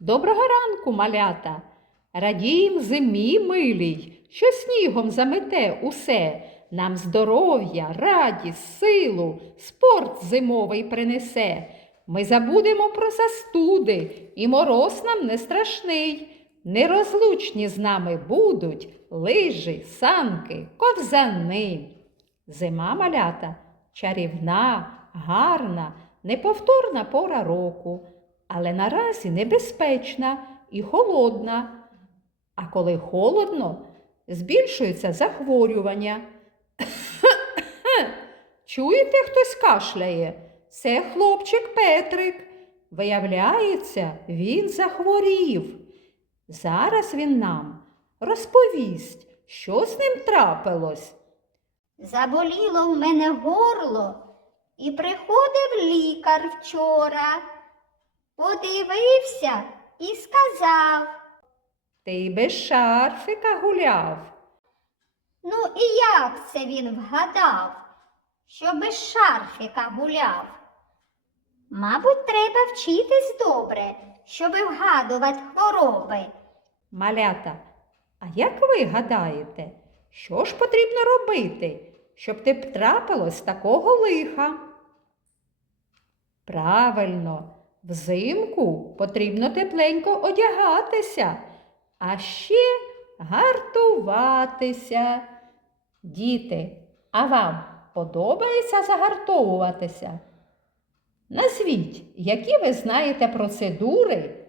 Доброго ранку, малята! Радієм зимі милій, що снігом замете усе, нам здоров'я, радість, силу, спорт зимовий принесе. Ми забудемо про застуди, і мороз нам не страшний. Нерозлучні з нами будуть лижі, санки, ковзани. Зима малята чарівна, гарна, неповторна пора року, але наразі небезпечна і холодна. А коли холодно, збільшується захворювання. Чуєте, хтось кашляє? Це хлопчик Петрик. Виявляється, він захворів. Зараз він нам розповість, що з ним трапилось. Заболіло в мене горло, і приходив лікар вчора. Подивився і сказав: Ти без шарфика гуляв. Ну і як це він вгадав, що без шарфіка гуляв? Мабуть, треба вчитись добре, щоби вгадувати хвороби. Малята, а як ви гадаєте, що ж потрібно робити, щоб не трапилось такого лиха? Правильно, взимку потрібно тепленько одягатися, а ще гартуватися. Діти, а вам подобається загартовуватися? Назвіть, які ви знаєте процедури,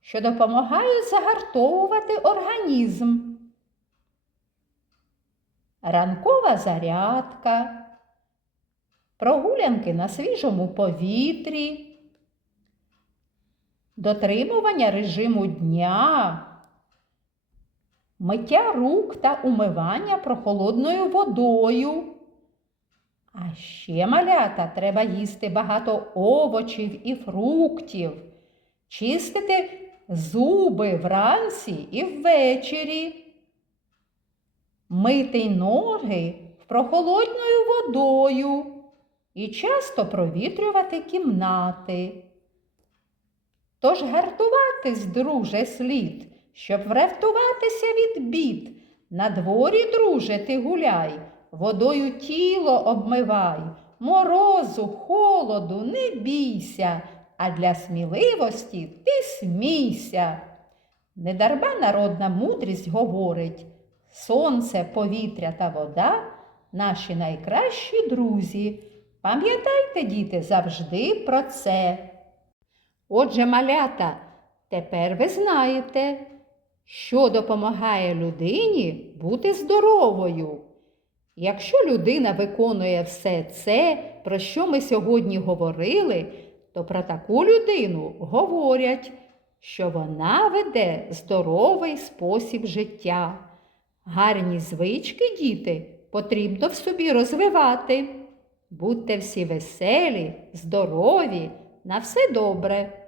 що допомагають загартовувати організм. Ранкова зарядка, прогулянки на свіжому повітрі, дотримування режиму дня, миття рук та умивання прохолодною водою. А ще малята треба їсти багато овочів і фруктів, чистити зуби вранці і ввечері, мити ноги прохолодною водою і часто провітрювати кімнати. Тож гартуватись, друже, слід, щоб врятуватися від бід. На дворі, друже, ти гуляй, водою тіло обмивай, морозу, холоду не бійся, а для сміливості ти смійся. Недарма народна мудрість говорить сонце, повітря та вода наші найкращі друзі. Пам'ятайте, діти, завжди про це. Отже, малята, тепер ви знаєте, що допомагає людині бути здоровою. Якщо людина виконує все це, про що ми сьогодні говорили, то про таку людину говорять, що вона веде здоровий спосіб життя. Гарні звички, діти, потрібно в собі розвивати. Будьте всі веселі, здорові, на все добре.